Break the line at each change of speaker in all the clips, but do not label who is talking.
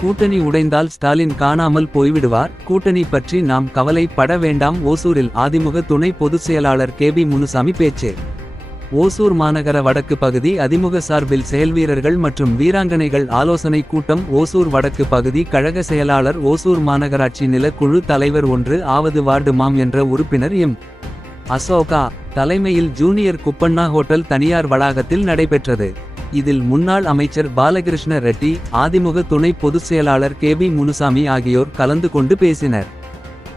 கூட்டணி உடைந்தால் ஸ்டாலின் காணாமல் போய்விடுவார். கூட்டணி பற்றி நாம் கவலைப்பட வேண்டாம். ஓசூரில் அதிமுக துணை பொதுச் செயலாளர் கே பி முனுசாமி பேச்சு. ஓசூர் மாநகர வடக்கு பகுதி அதிமுக சார்பில் செயல்வீரர்கள் மற்றும் வீராங்கனைகள் ஆலோசனை கூட்டம் ஓசூர் வடக்கு பகுதி கழக செயலாளர் ஓசூர் மாநகராட்சி நிலக்குழு தலைவர் ஒன்று ஆவது வார்டு மாம் என்ற உறுப்பினர் எம். அசோகா தலைமையில் ஜூனியர் குப்பண்ணா ஹோட்டல் தனியார் வளாகத்தில் நடைபெற்றது. இதில் முன்னாள் அமைச்சர் பாலகிருஷ்ண ரெட்டி அதிமுக துணை பொதுச் செயலாளர் கே பி முனுசாமி ஆகியோர் கலந்து கொண்டு பேசினர்.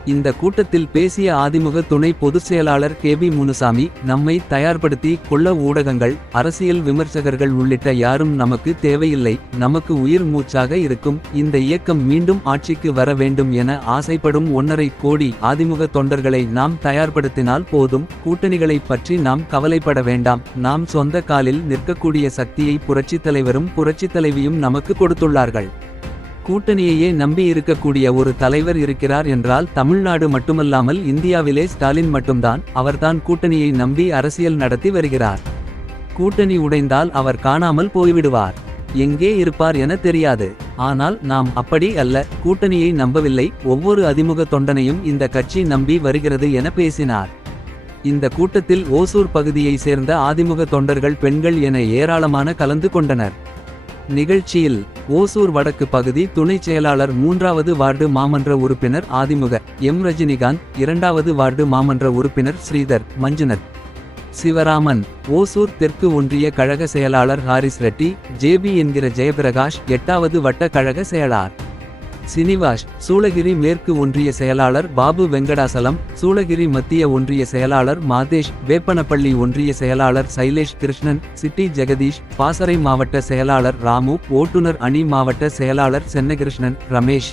இந்த கூட்டத்தில் பேசிய அதிமுக துணை பொதுச் செயலாளர் கே வி முனுசாமி நம்மை தயார்படுத்தி கொள்ள ஊடகங்கள் அரசியல் விமர்சகர்கள் உள்ளிட்ட யாரும் நமக்கு தேவையில்லை நமக்கு உயிர் மூச்சாக இருக்கும் இந்த இயக்கம் மீண்டும் ஆட்சிக்கு வர வேண்டும் என ஆசைப்படும் ஒன்றரை கோடி அதிமுக தொண்டர்களை நாம் தயார்படுத்தினால் போதும் கூட்டணிகளை பற்றி நாம் கவலைப்பட வேண்டாம் நாம் சொந்த காலில் நிற்கக்கூடிய சக்தியை புரட்சித் தலைவரும் புரட்சித் தலைவியும் நமக்கு கொடுத்துள்ளார்கள். கூட்டணியையே நம்பி இருக்கக்கூடிய ஒரு தலைவர் இருக்கிறார் என்றால் தமிழ்நாடு மட்டுமல்லாமல் இந்தியாவிலே ஸ்டாலின் மட்டும்தான் அவர்தான் கூட்டணியை நம்பி அரசியல் நடத்தி வருகிறார். கூட்டணி உடைந்தால் அவர் காணாமல் போய்விடுவார். எங்கே இருப்பார் என தெரியாது. ஆனால் நாம் அப்படி அல்ல கூட்டணியை நம்பவில்லை ஒவ்வொரு அதிமுக தொண்டனையும் இந்த கட்சி நம்பி வருகிறது என பேசினார். இந்த கூட்டத்தில் ஓசூர் பகுதியை சேர்ந்த அதிமுக தொண்டர்கள் பெண்கள் என ஏராளமான கலந்து கொண்டனர். நிகழ்ச்சியில் ஓசூர் வடக்கு பகுதி துணைச் செயலாளர் மூன்றாவது வார்டு மாமன்ற உறுப்பினர் அதிமுக எம். ரஜினிகாந்த் இரண்டாவது வார்டு மாமன்ற உறுப்பினர் ஸ்ரீதர் மஞ்சுநத். சிவராமன் ஓசூர் தெற்கு ஒன்றிய கழக செயலாளர் ஹாரிஸ் ரெட்டி ஜேபி என்கிற ஜெயபிரகாஷ் எட்டாவது வட்ட கழக செயலாளர். சினிவாஷ் சூளகிரி மேற்கு ஒன்றிய செயலாளர் பாபு வெங்கடாசலம் சூளகிரி மத்திய ஒன்றிய செயலாளர் மாதேஷ் வேப்பனப்பள்ளி ஒன்றிய செயலாளர் சைலேஷ் கிருஷ்ணன் சிட்டி ஜெகதீஷ் பாசறை மாவட்ட செயலாளர் ராமு ஓட்டுநர் அணி மாவட்ட செயலாளர் சென்னகிருஷ்ணன் ரமேஷ்.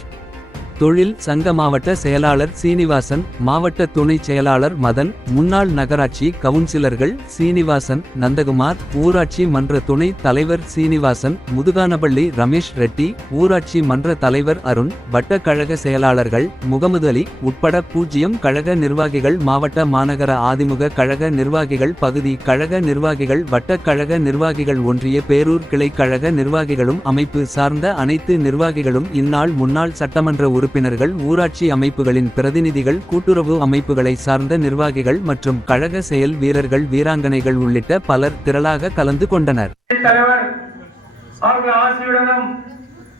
தொழில் சங்க மாவட்ட செயலாளர் சீனிவாசன் மாவட்ட துணைச் செயலாளர் மதன் முன்னாள் நகராட்சி கவுன்சிலர்கள் சீனிவாசன் நந்தகுமார் ஊராட்சி மன்ற துணை தலைவர் சீனிவாசன் முதுகானபள்ளி ரமேஷ் ரெட்டி ஊராட்சி மன்ற தலைவர் அருண் வட்ட கழக செயலாளர்கள் முகமது அலி உட்பட பூஜ்ஜியம் கழக நிர்வாகிகள் மாவட்ட மாநகர அதிமுக கழக நிர்வாகிகள் பகுதி கழக நிர்வாகிகள் வட்டக்கழக நிர்வாகிகள் ஒன்றிய பேரூர் கிளை கழக நிர்வாகிகளும் அமைப்பு சார்ந்த அனைத்து நிர்வாகிகளும் இந்நாள் முன்னாள் சட்டமன்ற உறுப்பினர்கள் ஊராட்சி அமைப்புகளின் பிரதிநிதிகள் கூட்டுறவு அமைப்புகளை சார்ந்த நிர்வாகிகள் மற்றும் கழக செயல் வீரர்கள் வீராங்கனைகள் உள்ளிட்ட பலர் திரளாக கலந்து கொண்டனர்.
தலைவர்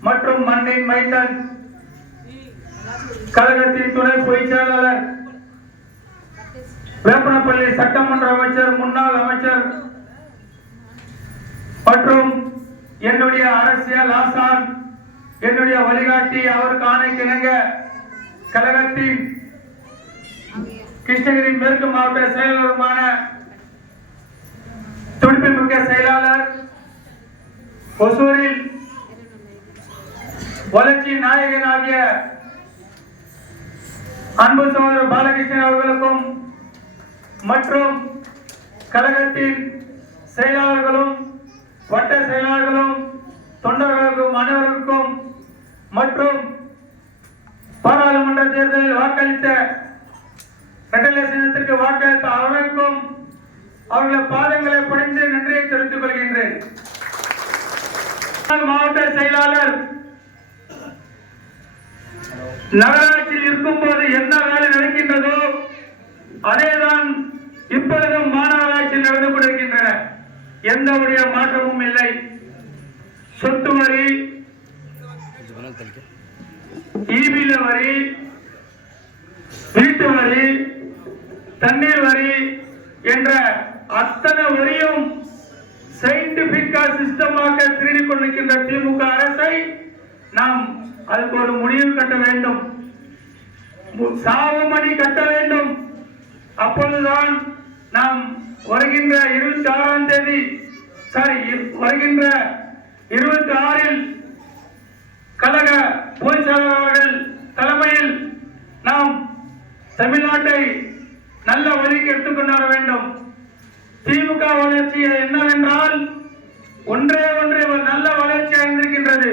மற்றும் மண்ணின் மைந்தன் கழகத்தின் துணை பொதுச் செயலாளர் வேப்பனப்பள்ளி சட்டமன்ற அமைச்சர் முன்னாள் அமைச்சர் மற்றும் என்னுடைய அரசியல் ஆசான் என்னுடைய வழிகாட்டி அவருக்கு ஆணைக்கிணங்க கழகத்தின் கிருஷ்ணகிரி மேற்கு மாவட்ட செயலாளருமான துடிப்புமிக்க செயலாளர் ஒசூரில் வளர்ச்சி நாயகனாகிய அன்பு சகோதரர் பாலகிருஷ்ணன் அவர்களுக்கும் மற்றும் கழகத்தின் செயலாளர்களும் வட்ட செயலாளர்களும் தொண்டர்களுக்கும் அனைவருக்கும் மற்றும் பாராளுமன்ற தேர்தலில் வாக்களித்த ரெட்டலேசனத்திற்கு வாக்களித்த அனைவருக்கும் அவர்கள் பாதங்களை பணிந்து நன்றியை தெரிவித்துக் கொள்கின்றேன். மாவட்ட செயலாளர் நகராட்சியில் இருக்கும்போது என்ன வேலை நடக்கின்றதோ அதேதான் இப்பொழுதும் மாநகராட்சியில் நடந்து கொண்டிருக்கின்றன. எந்த மாற்றமும் இல்லை. சொத்து வரி ஈபில வரி வீட்டு வரி தண்ணீர் வரி என்ற அத்தனை வரியும் சயின்டிபிக்கா சிஸ்டமாக திருடி கொண்டிருக்கின்ற திமுக அரசை நாம் அதுக்கு ஒரு முடிவு கட்ட வேண்டும். சாவுமணி கட்ட வேண்டும். அப்பொழுதுதான் நாம் வருகின்ற இருபத்தி ஆறாம் தேதி சாரி வருகின்ற இருபத்தி ஆறில் கழக பொதுச்செயலாளர்கள் தலைமையில் நாம் தமிழ்நாட்டை நல்ல வழிக்கு எடுத்துக்கொண்டாட வேண்டும். திமுக வளர்ச்சி என்னவென்றால் ஒன்றே ஒன்றே ஒரு நல்ல வளர்ச்சி அடைந்திருக்கின்றது.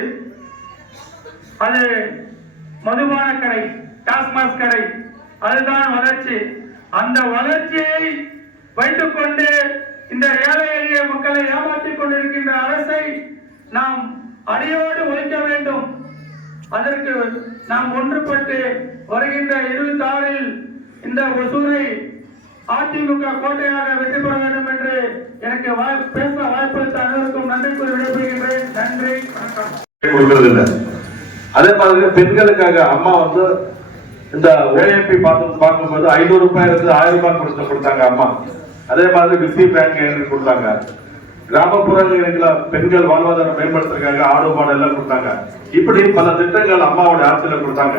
அது மதுபான கடை டாஸ்மாக் கடை அதுதான் வளர்ச்சி. அந்த வளர்ச்சியை வைத்துக் கொண்டு இந்த ஏழை எளிய மக்களை ஏமாற்றிக் கொண்டிருக்கின்ற அரசை நாம் அடியோடு ஒழிக்க வேண்டும். அதற்கு நாம் ஒன்றுபட்டு வருகின்ற இருபத்தி ஆறில் இந்த ஒசூரை அதிமுக கோட்டையாக வெற்றி பெற வேண்டும் என்று எனக்கு வாய்- பேச வாய்ப்பளித்த அனைவருக்கும் நன்றி கூறி விடைபெறுகின்றேன். நன்றி வணக்கம்.
அதே மாதிரி பெண்களுக்காக அம்மா வந்து இந்த ஓஏபி பார்த்து பார்க்கும்போது ஐநூறு ரூபாய் இருந்து ஆயிரம் ரூபாய் கொடுத்து கொடுத்தாங்க அம்மா. அதே மாதிரி விசி பேங்க் கொடுத்தாங்க. கிராமப்புறங்களில் பெண்கள் வாழ்வாதாரம் மேம்படுத்துறதுக்காக ஆடு மாடு எல்லாம் கொடுத்தாங்க. இப்படி பல திட்டங்கள் அம்மாவோட ஆட்சியில கொடுத்தாங்க.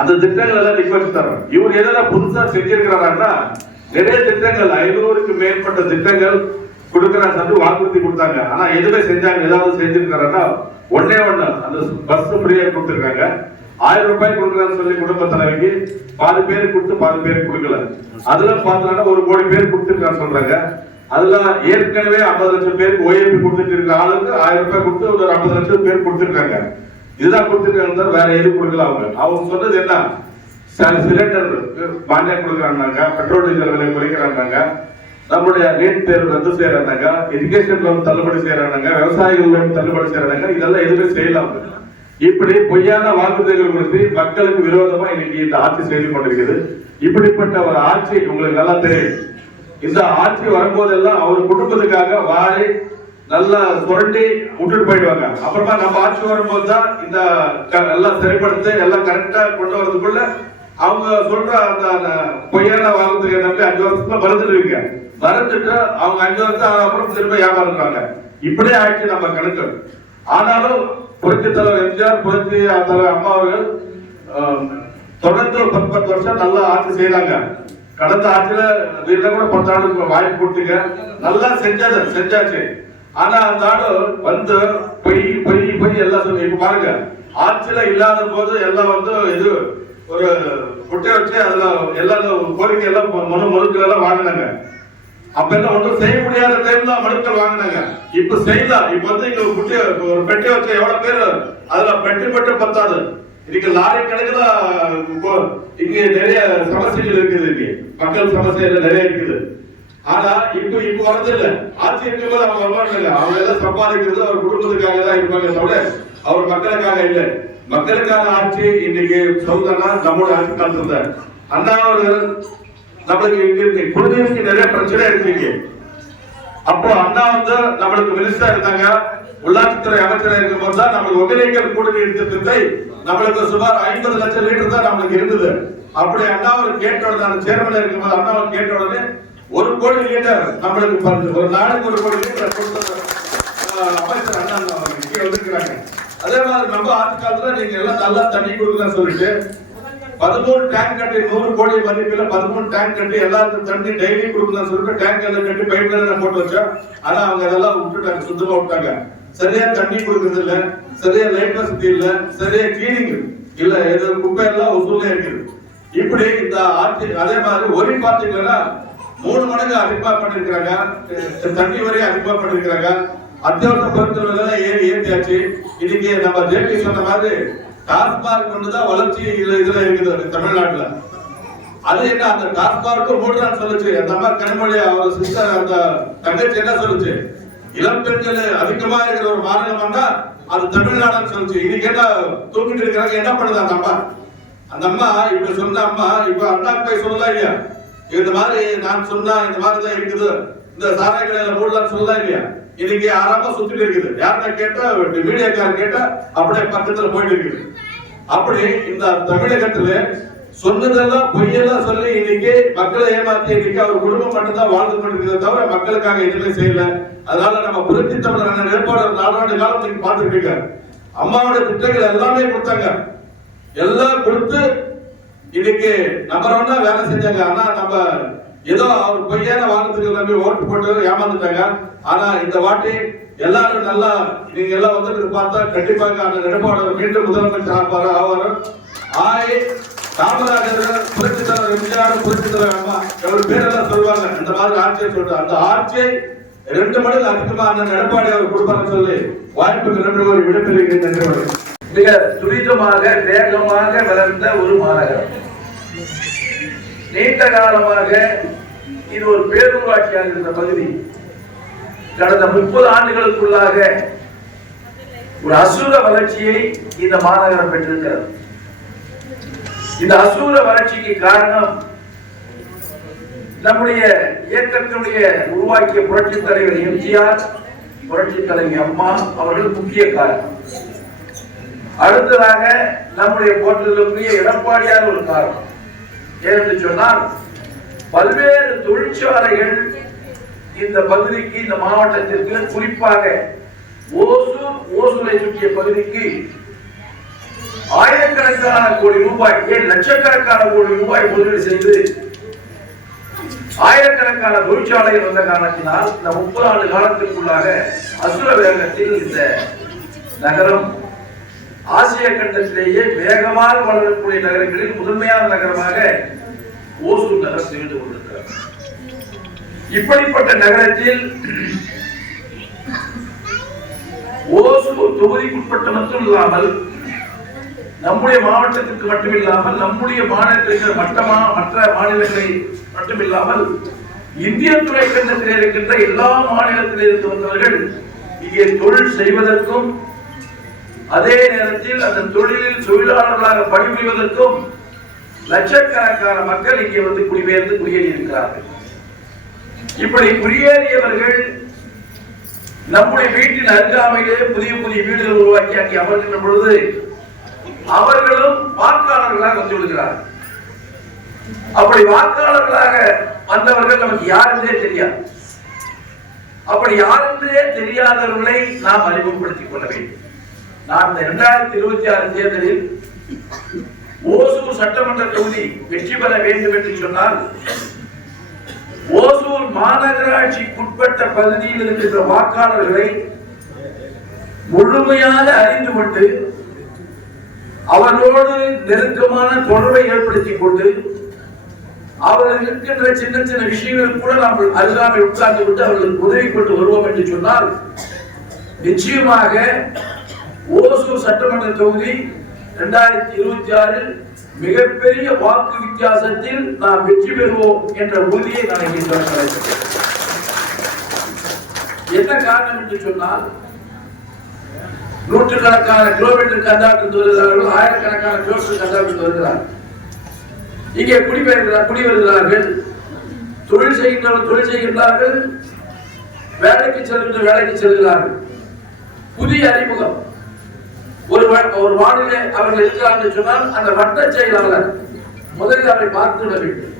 அந்த திட்டங்கள் எல்லாம் நிக்க தரோம் இவர் எதெல்லாம் புதுசா செஞ்சிருக்கிறாங்கன்னா நிறைய திட்டங்கள் ஐநூறுக்கு மேற்பட்ட திட்டங்கள் கொடுக்கறாங்க சொல்லி வாக்குறுதி கொடுத்தாங்க. ஆனா எதுவுமே செஞ்சாங்க ஏதாவது செஞ்சிருக்காருன்னா ஒன்னே ஒண்ணு. அந்த பஸ் ஃப்ரீயா கொடுத்துருக்காங்க. ஆயிரம் ரூபாய் கொடுக்குறான்னு சொல்லி குடும்ப தலைவிக்கு பாதி பேர் கொடுத்து பாதி பேர் கொடுக்கல. அதெல்லாம் பார்த்தோம்னா ஒரு கோடி பேர் கொடுத்துருக்கான்னு சொல்றாங்க. அதுல ஏற்கனவே ஐம்பது லட்சம் பேருக்கு ஓஏபி கொடுத்துட்டு இருக்க ஆளுக்கு ஆயிரம் ரூபாய் கொடுத்து ஒரு ஐம்பது லட்சம் பேர் கொடுத்துருக்காங்க. இதுதான் கொடுத்துருக்காங்க வேற எதுவும் கொடுக்கல அவங்க. அவங்க சொன்னது என்ன? சில சிலிண்டர் மானியம் கொடுக்குறாங்க பெட்ரோல் டீசல் விலை குறைக்கிறாங்க நம்மளுடைய நீட் தேர்வு ரத்து செய்யறாங்க எஜுகேஷன் லோன் தள்ளுபடி செய்யறாங்க விவசாயிகள் லோன் தள்ளுபடி செய்யறாங்க இதெல்லாம் எதுவுமே செய்யலாம் இப்படி பொய்யான வாக்குறுதிகள் கொடுத்து மக்களுக்கு விரோதமா இன்னைக்கு இந்த ஆட்சி செய்து கொண்டிருக்கிறது இப்படிப்பட்ட ஒரு ஆட்சி உங்களுக்கு நல்லா தெரியும். இந்த ஆட்சி வரும்போதெல்லாம் அவர் குடும்பத்துக்காக வாரி நல்லா புரட்டி விட்டுட்டு போயிடுவாங்க. அப்புறமா நம்ம ஆட்சி வரும்போது தான் இந்த க- எல்லாம் சரிப்படுத்தி எல்லாம் கரெக்டா கொண்டு வரதுக்குள்ள அவங்க சொல்ற அந்த அந்த பொய்யான வாக்குறுதியை நம்பி அஞ்சு வருஷத்துல மறந்துடுவீங்க மறந்துட்டு அவங்க அஞ்சு வருஷம் அப்புறம் திரும்ப வியாபாரம்றாங்க இப்படியே ஆயிடுச்சு நம்ம கணக்கு. ஆனாலும் புரட்சி தலைவர் எம்ஜிஆர் புரட்சி தலைவர் அம்மா அவர்கள் தொடர்ந்து ஒரு பத்து பத்து வருஷம் நல்லா ஆட்சி செய்தாங்க. கடந்த ஆட்சியில வீட்டில் கூட பத்து ஆண்டுக்கு வாய்ப்பு கொடுத்தீங்க. நல்லா செஞ்சாது செஞ்சாச்சு. ஆனா அந்த ஆடு வந்து பொய் பொய் பொய் எல்லாம் சொல்லி இப்ப பாருங்க. ஆட்சியில இல்லாத போது எல்லாம் வந்து இது ஒரு குட்டை வச்சு அதுல எல்லாம் கோரிக்கை எல்லாம் மனு மனுக்கள் எல்லாம் வாங்கினாங்க. அப்ப என்ன ஒன்றும் செய்ய முடியாத டைம்ல மனுக்கள் வாங்கினாங்க. இப்ப செய்யலாம் இப்ப வந்து இங்க ஒரு குட்டி ஒரு பெட்டி வச்சு எவ்வளவு பேர் அதுல பெட்டி பெட்டு பத்தாது. இன்னைக்கு லாரி கணக்குல இங்க நிறைய சமஸ்யைகள் இருக்குது இங்க. மக்கள் சமஸ்யைகள் நிறைய இருக்குது. ஆனா இப்ப இப்ப வரது இல்ல ஆட்சி இருக்கும்போது அவங்க வருவாங்க அவங்க எல்லாம் சம்பாதிக்கிறது அவர் குடும்பத்துக்காக தான் இருப்பாங்க தவிர அவர் மக்களுக்காக இல்ல. மக்களுக்கான ஆட்சி இன்னைக்கு சொல்றேன்னா நம்மளோட ஆட்சி காலத்துல தான். அண்ணா அவர்கள் நம்மளுக்கு இங்க இருக்கு. குடிநீருக்கு நிறைய பிரச்சனை இருக்கு அப்போ அண்ணா வந்து நம்மளுக்கு மினிஸ்டர் இருந்தாங்க. உள்ளாட்சித்துறை அமைச்சராக இருக்கும்போது தான் நம்மளுக்கு ஒகேனக்கல் குடிநீர் திட்டத்தை நம்மளுக்கு சுமார் ஐம்பது லட்சம் லிட்டர் தான் நம்மளுக்கு இருந்தது. அப்படி அண்ணா அவர் கேட்ட உடனே அந்த சேர்மன் இருக்கும்போது அண்ணா அவர் கேட்ட உடனே ஒரு கோடி லிட்டர் நம்மளுக்கு பத்து- ஒரு நாளைக்கு ஒரு கோடி லிட்டர் கொடுத்தது அமைச்சர் அண்ணா இங்கே வந்திருக்கிறாங்க. அதே மாதிரி நம்ம ஆட்சி காலத்துல நீங்க எல்லாம் நல்லா தண்ணி கொடுக்கலாம் சொல்லிட்டு பதிமூணு டேங்க் கட்டி நூறு கோடி மதிப்பில் பதிமூணு டேங்க் கட்டி எல்லாருக்கும் தண்ணி டெய்லி கொடுக்கணும்னு சொல்லிட்டு டேங்க் எல்லாம் கட்டி பைப் போட்டு வச்சோம். ஆனா அவங்க அதெல்லாம் விட்டுட்டாங்க சுத்தமா விட்டாங்க. சரியா தண்ணி கொடுக்கறது இல்ல சரியா லைட் வசதி இல்ல சரியா கிளீனிங் இல்ல இது குப்பை எல்லாம் உசூல்ல இருக்குது. இப்படி இந்த ஆட்சி அதே மாதிரி ஒரி பார்த்தீங்கன்னா மூணு மடங்கு அதிகமா பண்ணிருக்கிறாங்க. தண்ணி வரையும் அதிகமா பண்ணிருக்கிறாங்க. அத்தியாவசிய பொருட்கள் எல்லாம் ஏறி ஏற்றியாச்சு இன்னைக்கு நம்ம ஜேபி சொன்ன மாதிரி டாஸ்மார்க் தான் வளர்ச்சி இதுல இதுல இருக்குது தமிழ்நாட்டுல. அது என்ன அந்த டாஸ்மார்க்கு மூடுறான்னு சொல்லுச்சு. அந்த மாதிரி கனிமொழி அவர் சிஸ்டர் அந்த தங்கச்சி என்ன சொல்லுச்சு? இளம் பெண்கள் அதிகமா இருக்கிற ஒரு மாநிலம் வந்தா அது தமிழ்நாடுன்னு சொல்லுச்சு. இது கேட்டா தூங்கிட்டு இருக்கிறாங்க. என்ன பண்ணுது அந்த அம்மா? அந்த அம்மா இப்ப சொன்ன அம்மா இப்ப அண்ணா போய் சொல்லலாம் இல்லையா? இந்த மாதிரி நான் சொன்னா இந்த மாதிரி தான் இருக்குது. இந்த சாராய கடையில மூடலாம்னு சொல்லலாம் இல்லையா? இன்னைக்கு ஆறாம சுத்திட்டு இருக்குது. யார்கிட்ட கேட்டா மீடியாக்காரர் கேட்டா அப்படியே பக்கத்துல போயிட்டு இருக்குது. அப்படி இந்த தமிழகத்துல சொன்னதெல்லாம் பொய்யெல்லாம் சொல்லி இன்னைக்கு மக்களை ஏமாத்தி இன்னைக்கு அவர் குடும்பம் மட்டும்தான் வாழ்ந்து கொண்டிருக்கிறத தவிர மக்களுக்காக எதுவுமே செய்யல. அதனால நம்ம புரட்சி தமிழர் அண்ணன் நிலைப்பாடு நாலாண்டு காலம் நீங்க பார்த்துருக்கீங்க. அம்மாவோட திட்டங்கள் எல்லாமே கொடுத்தாங்க. எல்லாம் கொடுத்து இன்னைக்கு நம்பர் ஒன்னா வேலை செஞ்சாங்க. ஆனா நம்ம ஏதோ அவர் பொய்யான வாக்குறுதிகள் நம்பி ஓட்டு போட்டு ஏமாந்துட்டாங்க. ஆனா இந்த வாட்டி எல்லாரும் நல்லா நீங்க எல்லாம் வந்துட்டு பார்த்தா கண்டிப்பாக அந்த நிலைப்பாடு மீண்டும் முதலமைச்சர் ஆப்பாரு ஆவாரு? ஆய் காமராஜர் புரட்சி தலைவர் எம்ஜிஆர் புரட்சி தலைவர் அம்மா. இவர் பேரெல்லாம் சொல்லுவாங்க. இந்த மாதிரி ஆட்சியை சொல்றாங்க அந்த ஆட்சியை ரெண்டு மடங்கு அதிகமா அந்த நடப்பாடி அவர் கொடுப்பாருன்னு சொல்லி வாய்ப்புக்கு ரெண்டு ஒரு விடுதலை நன்றி
மிக துரிதமாக வேகமாக வளர்ந்த ஒரு மாநகரம். நீண்ட காலமாக இது ஒரு பேரூராட்சியாக இருந்த பகுதி. கடந்த முப்பது ஆண்டுகளுக்குள்ளாக ஒரு அசுர வளர்ச்சியை இந்த மாநகரம் பெற்றிருக்கிறது. இந்த அசுர வளர்ச்சிக்கு காரணம் நம்முடைய இயக்கத்தினுடைய உருவாக்கிய புரட்சி தலைவர் எம்ஜிஆர் புரட்சி தலைவி அம்மா அவர்கள் முக்கிய காரணம். அடுத்ததாக நம்முடைய போற்றலுக்குரிய எடப்பாடியார் ஒரு காரணம். ஏன்னு சொன்னால் பல்வேறு தொழிற்சாலைகள் இந்த பகுதிக்கு இந்த மாவட்டத்திற்கு குறிப்பாக ஓசூர் ஓசூரை சுற்றிய பகுதிக்கு ஆயிரக்கணக்கான கோடி ரூபாய் ஏன் லட்சக்கணக்கான கோடி ரூபாய் முதலீடு செய்து ஆயிரக்கணக்கான தொழிற்சாலைகள் வந்த காரணத்தினால் இந்த முப்பது ஆண்டு காலத்திற்குள்ளாக அசுர வேகத்தில் இந்த நகரம் ஆசிய கண்டத்திலேயே வேகமாக வளரக்கூடிய நகரங்களில் முதன்மையான நகரமாக ஓசூர் நகர் திகழ்ந்து கொண்டிருக்கிறது. இப்படிப்பட்ட நகரத்தில் ஓசூர் தொகுதிக்குட்பட்ட மட்டும் இல்லாமல் நம்முடைய மாவட்டத்திற்கு மட்டுமில்லாமல் நம்முடைய மாநிலத்திற்கு மட்டமா மற்ற மாநிலங்களை மட்டுமில்லாமல் இந்திய துணைக்கண்டத்தில் இருக்கின்ற எல்லா மாநிலத்தில் இருந்து வந்தவர்கள் இங்கே தொழில் செய்வதற்கும் அதே நேரத்தில் அந்த தொழிலில் தொழிலாளர்களாக பணிபுரிவதற்கும் லட்சக்கணக்கான மக்கள் இங்கே வந்து குடிபெயர்ந்து குடியேறி இருக்கிறார்கள். இப்படி குடியேறியவர்கள் நம்முடைய வீட்டின் அருகாமையிலே புதிய புதிய வீடுகள் உருவாக்கி அங்கே அமர்கின்ற பொழுது அவர்களும் வாக்காளர்களாக வந்து விடுகிறார்கள். அப்படி வாக்காளர்களாக வந்தவர்கள் நமக்கு யாருன்றே தெரியாது. அப்படி யாருன்றே தெரியாதவர்களை நாம் அறிமுகப்படுத்திக் கொள்ள வேண்டும். நான் இந்த இரண்டாயிரத்தி இருபத்தி ஆறு தேர்தலில் ஓசூர் சட்டமன்ற தொகுதி வெற்றி பெற வேண்டும் என்று சொன்னால் ஓசூர் மாநகராட்சிக்குட்பட்ட பகுதியில் இருக்கின்ற வாக்காளர்களை முழுமையாக அறிந்து கொண்டு அவர்களோடு நெருக்கமான தொடர்பை ஏற்படுத்திக் கொண்டு அவர்கள் இருக்கின்ற சின்ன சின்ன விஷயங்கள் கூட நாம் அருகாமை உட்கார்ந்து விட்டு அவர்களுக்கு உதவி கொண்டு வருவோம் என்று சொன்னால் நிச்சயமாக ஓசூர் சட்டமன்ற தொகுதி இரண்டாயிரத்தி இருபத்தி ஆறில் மிகப்பெரிய வாக்கு வித்தியாசத்தில் நாம் வெற்றி பெறுவோம் என்ற உறுதியை நான் என்ன காரணம் என்று சொன்னால் நூற்றுக்கணக்கான கிலோமீட்டர் கந்தாட்டு வருகிறார்கள் ஆயிரக்கணக்கான கிலோமீட்டர் கந்தாட்டு வருகிறார்கள். இங்கே குடிபெயர்கிறார் குடி வருகிறார்கள் தொழில் செய்கின்றவர் தொழில் செய்கின்றார்கள். வேலைக்கு செல்கின்ற வேலைக்கு செல்கிறார்கள். புதிய அறிமுகம். ஒரு ஒரு வானிலை அவர்கள் இருக்கிறார்கள் சொன்னால் அந்த வட்ட செயலாளர் முதலில் அவரை பார்த்து விட வேண்டும்.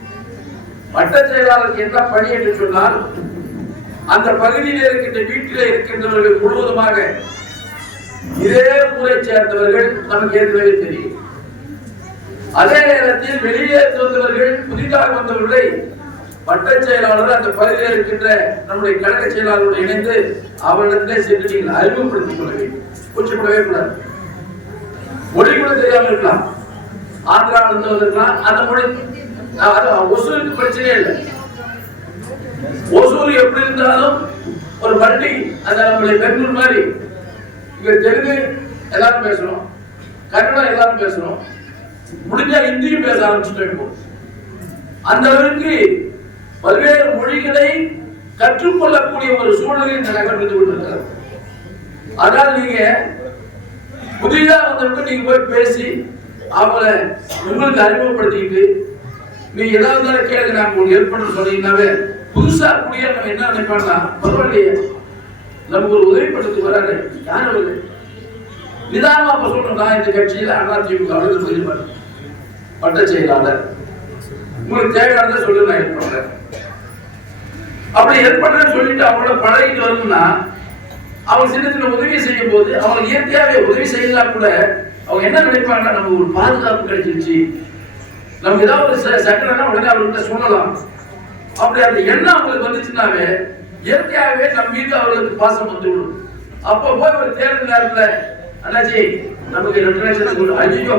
வட்ட செயலாளருக்கு என்ன பணி என்று சொன்னால் அந்த பகுதியில் இருக்கின்ற வீட்டில் இருக்கின்றவர்கள் முழுவதுமாக இதே ஊரை சேர்ந்தவர்கள் நமக்கு ஏற்கனவே தெரியும். அதே நேரத்தில் வெளியே வந்தவர்கள் புதிதாக வந்தவர்களை வட்ட செயலாளர் அந்த பகுதியில் இருக்கின்ற நம்முடைய கழக செயலாளரோடு இணைந்து அவர்களிடத்திலே சென்று நீங்கள் அறிமுகப்படுத்திக் கொள்ள வேண்டும். கூச்சப்படவே கூடாது. மொழி கூட தெரியாமல் இருக்கலாம். ஆந்திராவில் இருந்து வந்திருக்கலாம் அந்த மொழி நான் அது ஒசூருக்கு பிரச்சனையே இல்லை. ஒசூர் எப்படி இருந்தாலும் ஒரு வண்டி அந்த நம்மளுடைய பெங்களூர் மாதிரி. இங்க தெலுங்கு எல்லாரும் பேசுறோம். கன்னடம் எல்லாரும் பேசுறோம். முடிஞ்சா இந்தியும் பேச ஆரம்பிச்சுட்டோம் இப்போ அந்த அளவிற்கு பல்வேறு மொழிகளை கற்றுக்கொள்ளக்கூடிய ஒரு சூழ்நிலை இந்த நகரம் இருந்து கொண்டிருக்கிறது. அதனால் நீங்க புதிதா வந்தவங்க நீங்க போய் பேசி அவங்கள உங்களுக்கு அறிமுகப்படுத்திக்கிட்டு நீ ஏதாவது இருந்தாலும் கேளுங்க நான் உங்களுக்கு ஹெல்ப் பண்ண சொன்னீங்கன்னாவே புதுசா குடியே நம்ம என்ன நினைப்பாங்கன்னா பரவாயில்லையே நமக்கு ஒரு உதவி பண்றதுக்கு வராரு யார் நிதானமா அப்ப சொல்றோம் இந்த கட்சியில அண்ணா திமுக அவர்கள் பட்ட செயலாளர் உங்களுக்கு தேவையானதை சொல்லி நான் ஹெல்ப் பண்றேன் அப்படி ஹெல்ப் பண்றேன்னு சொல்லிட்டு அவங்கள பழகிட்டு வரணும்னா அவங்க சின்ன சின்ன உதவி செய்யும் போது அவங்க இயற்கையாவே உதவி செய்யலாம் கூட அவங்க என்ன நினைப்பாங்கன்னா நமக்கு ஒரு பாதுகாப்பு கிடைச்சிருச்சு. நமக்கு ஏதாவது ஒரு ச- சட்டம்னா உடனே அவர்கிட்ட சொல்லலாம். அப்படி அந்த எண்ணம் அவங்களுக்கு வந்துச்சுன்னாவே இயற்கையாகவே நம்ம மீது அவர்களுக்கு பாசம் வந்துவிடும். அப்போ போய் ஒரு தேர்தல் நேரத்துல அண்ணாச்சி நமக்கு ரெண்டு லட்சம் ஒரு ஐயோ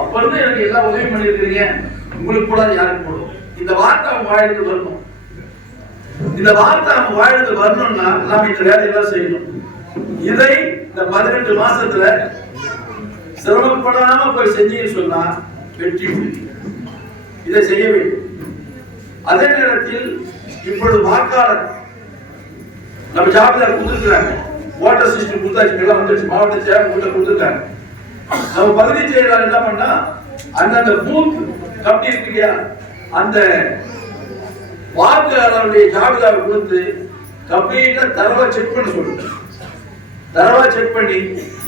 அப்ப இருந்து எனக்கு எல்லா உதவியும் பண்ணியிருக்கிறீங்க. உங்களுக்கு கூட யாருக்கு போடும். இந்த வார்த்தை அவங்க வாழ்ந்து வரணும். இந்த வார்த்தை அவங்க வாழ்ந்து வரணும்னா நாம இந்த வேலையெல்லாம் செய்யணும். இதை இந்த பதினெட்டு மாசத்துல சிரமப்படாம போய் செஞ்சீங்கன்னு சொன்னா வெற்றி இதை செய்ய வேண்டும். அதே நேரத்தில் இப்பொழுது வாக்காளர் நம்ம ஜாபிதார் கொடுத்துருக்கிறாங்க வாட்டர் சிஸ்டம் கொடுத்தாச்சு எல்லாம் வந்துருச்சு மாவட்ட செயலர் கூட கொடுத்துருக்காங்க. நம்ம பகுதி செயலாளர் என்ன பண்ணா அந்தந்த பூத் கமிட்டி இருக்கு இல்லையா அந்த வாக்காளருடைய ஜாபிதாவை கொடுத்து கம்ப்ளீட்டா தரவா செக் பண்ண சொல்லுங்க தரவா செக் பண்ணி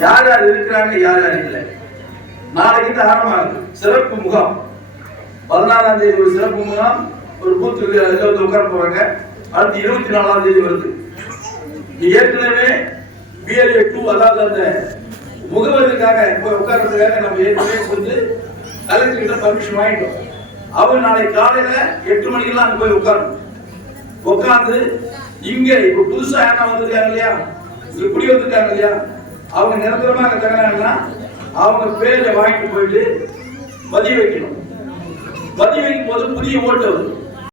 யார் யார் இருக்கிறாங்க யார் யார் இல்லை. நாளைக்கு இருந்து ஆரம்பமாகுது சிறப்பு முகாம். பதினாறாம் தேதி ஒரு சிறப்பு முகாம். ஒரு பூத்துக்கு இதுல வந்து உட்கார போறாங்க. அடுத்து இருபத்தி நாலாம் தேதி வருது. ஏற்கனவே பிஎல்ஏ டூ அதாவது அந்த முகவரிக்காக போய் உட்கார்றதுக்காக நம்ம ஏற்கனவே வந்து கலெக்டர் கிட்ட பர்மிஷன் வாங்கிட்டோம். அவர் நாளை காலையில எட்டு மணிக்கெல்லாம் அங்க போய் உட்காரணும். உட்காந்து இங்க இப்ப புதுசா யாரா வந்திருக்காங்க இல்லையா? இப்படி குடி வந்திருக்காங்க இல்லையா? அவங்க நிரந்தரமா அங்க அவங்க பேரை வாங்கிட்டு போயிட்டு பதிய வைக்கணும். பதிய வைக்கும் போது புதிய ஓட்டு வரும்.